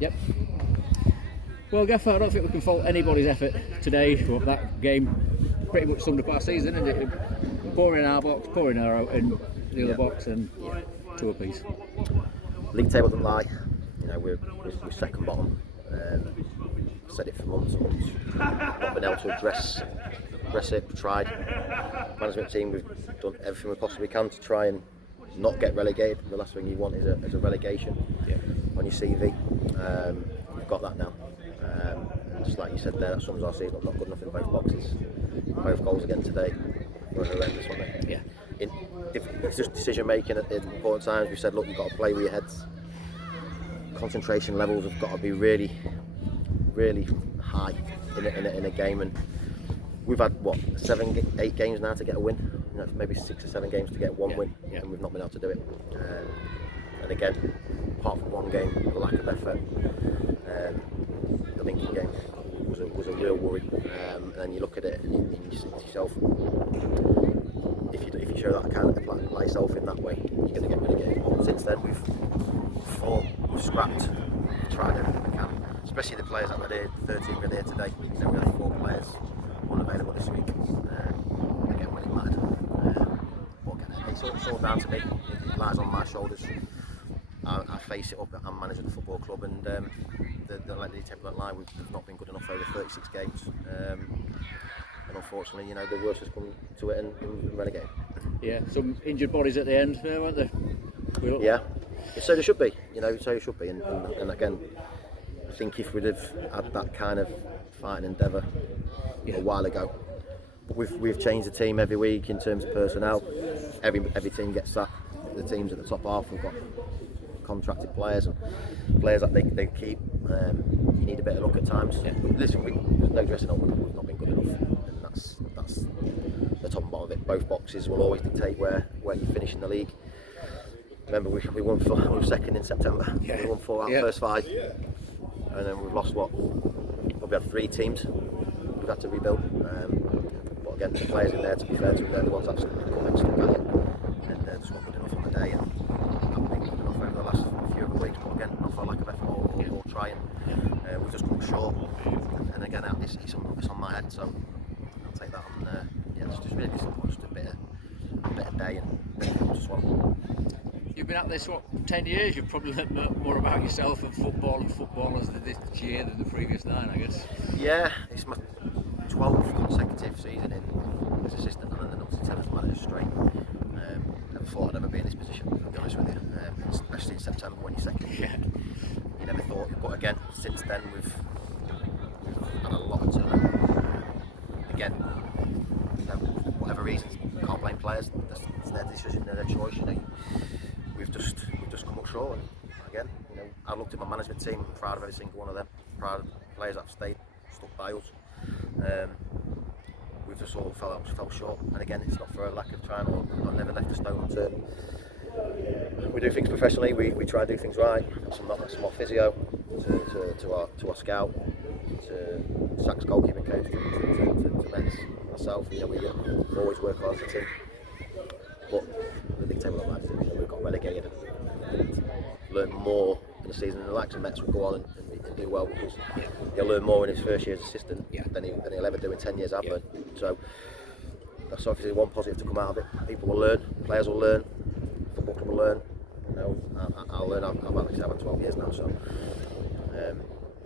Yep. Well, Gaffer, I don't think we can fault anybody's effort today. Well, that game pretty much summed up our season, isn't it? Pouring in our box, pouring our out in the other box, and two apiece. League table doesn't lie. You know, we're second bottom. Said it for months and months. Not been able to address it. We've tried. Management team, we've done everything we possibly can to try and not get relegated. The last thing you want is a relegation on your CV. We've got that now. And just like you said there, that sums our season. Not good enough in both boxes. Both goals again today were horrendous, weren't they? Yeah. It's just decision making at the important times. We said, look, you've got to play with your heads. Concentration levels have got to be really, really high in a game, and we've had 7-8 games now to get a win. You know, maybe 6 or 7 games to get one win, and we've not been able to do it. And again, apart from one game, the lack of effort. The Lincoln game was a real worry. And then you look at it and you say to yourself, if you show that kind of like yourself in that way, you're going to get relegated. But since then, we've fought, we've scrapped, we've tried everything we can. Especially the players that were there, 13 were there today. So we had 4 players unavailable this week. Again, when it mattered. But again, it's all down to me. It lies on my shoulders. I face it up. I'm managing the football club, and the league table don't lie. We've not been good enough over 36 games. And unfortunately, you know, the worst has come to it and we've been relegated. Yeah, some injured bodies at the end there, weren't there? Yeah, so there should be, you know, so it should be. And again, I think if we'd have had that kind of fighting endeavour a while ago, but we've changed the team every week in terms of personnel. Every team gets sacked. The teams at the top half, we've got contracted players and players that they keep. You need a bit of luck at times. Yeah. But listen, there's no dressing up. We've not been good enough, and that's the top and bottom of it. Both boxes will always dictate where you finish in the league. Remember, we won 4. We were second in September. Yeah. We won 4 out of the first 5, and then we've lost we had 3 teams. We've had to rebuild. But again, the players in there, to be fair to them, they're the ones that come and stick at it, and they're just not good enough on the day. And haven't been good enough over the last few weeks. But again, not for lack of effort or trying. We've just come short. And again, it's on my head, so I'll take that on. It's just really disappointing. Just a bit of day and a bit of to swallow. You've been at this 10 years. You've probably learned more about yourself and football and footballers this year than the previous 9, I guess. Yeah, it's my 12th consecutive season in as assistant and then up to 10 as manager straight. Never thought I'd ever be in this position, to be honest with you. Especially in September when you're second. Yeah. You never thought, but again, since then we've had a lot of turnover. Again, you know, whatever reasons, can't blame players. It's their decision, their choice. You know, we've just come up short. And again, you know, I looked at my management team. I'm proud of every single one of them. Proud of the players that have stayed, stuck by us. We've just all fell short. And again, it's not for a lack of trying or I've never left a stone unturned. We do things professionally. We try and do things right. From our physio to our scout, to Sack's goalkeeping coach, to Mets, myself. You know, we always work hard as a team. But the league table of life, you know, we've got relegated and learned more in the season. And the likes of Mets will go on and do well because he'll learn more in his first year as assistant than he'll ever do in 10 years I've learned. So that's obviously one positive to come out of it. People will learn, players will learn, football club will learn. You know, I'll learn. I've had 12 years now, so you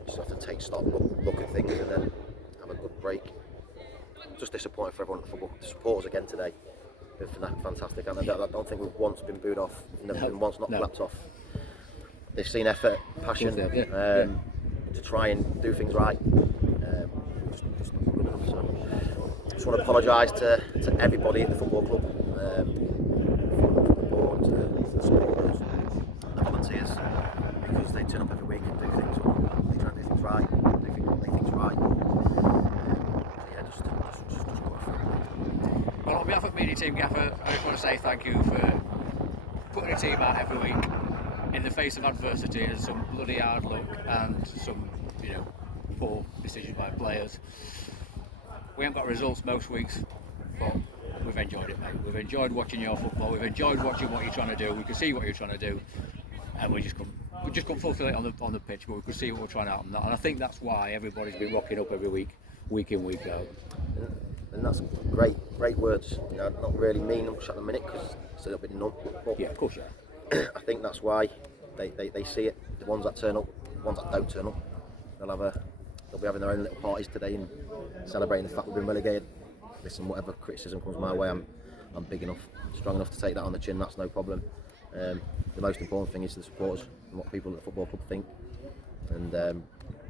just have to take stock, look at things, and then have a good break. Just disappointed for everyone at the football. The supporters again today. Been fantastic. I don't think we've once been booed off. Never been once not clapped off. They've seen effort, passion to try and do things right. Just not good enough. So just want to apologise to everybody at the football club, from the board to the supporters, the volunteers, because they turn up every week and do things. They try and do things right. They think what they think's right. Just go through. Well, on behalf of Media Team Gaffer, I just want to say thank you for putting a team out every week in the face of adversity and some bloody hard luck and some, poor decisions by players. We haven't got results most weeks, but we've enjoyed it, mate. We've enjoyed watching your football. We've enjoyed watching what you're trying to do. We can see what you're trying to do, and we just couldn't we just couldn't fulfil it on the pitch, but we could see what we're trying out on that, and I think that's why everybody's been rocking up every week in, week out. And that's great words. You know, not really mean much at the minute because it's a little bit numb. But Yeah, of course, yeah. I think that's why they see it. The ones that turn up, the ones that don't turn up, they'll be having their own little parties today and celebrating the fact we've been relegated. Listen, whatever criticism comes my way, I'm big enough, strong enough to take that on the chin. That's no problem. The most important thing is the supporters and what people at the football club think, and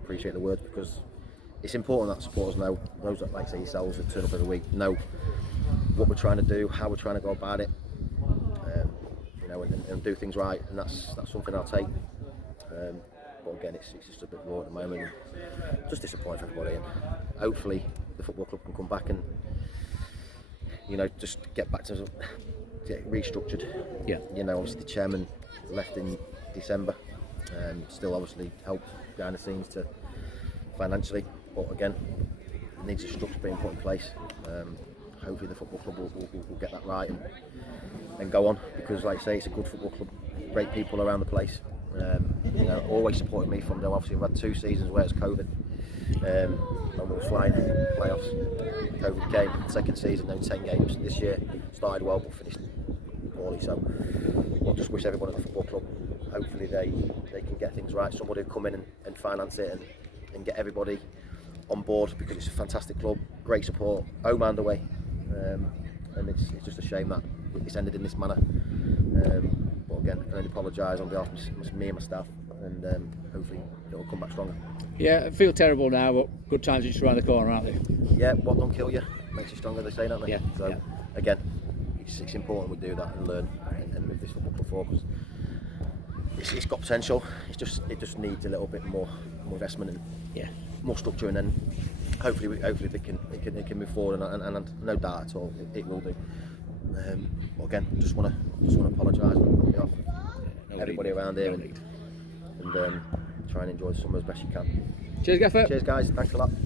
appreciate the words, because it's important that supporters know, those that, like say yourselves, that turn up every week, know what we're trying to do, how we're trying to go about it, you know, and do things right, and that's something I'll take. But again, it's just a bit raw at the moment, and just disappointing for everybody, and hopefully the football club can come back and, you know, just get back to get restructured. Yeah. You know, obviously the chairman left in December, still obviously helped behind the scenes to financially, but again, it needs a structure being put in place. Hopefully the football club will get that right and go on, because like I say, it's a good football club, great people around the place. You know, always supported me from there. Obviously we've had 2 seasons where it's COVID, and we were flying playoffs. COVID came, second season, then 10 games. This year started well but finished poorly, so I'll just wish everyone at the football club, hopefully they can get things right. Somebody will come in and finance it and get everybody on board, because it's a fantastic club, great support, home and away, and it's just a shame that it's ended in this manner. But again, I can only apologise on behalf of me and my staff, and hopefully it will come back stronger. Yeah, I feel terrible now, but good times are just around the corner, aren't they? Yeah, what don't kill you makes you stronger, they say, don't they? Yeah. So Yeah. again, it's important we do that and learn and move this football club forward, because it's got potential. It just needs a little bit more investment and more structure, and then hopefully they can move forward, and no doubt at all it will do. But again, just want to apologise on behalf of everybody around here, and try and enjoy the summer as best you can. Cheers, Gaffer. Cheers, guys. Thanks a lot.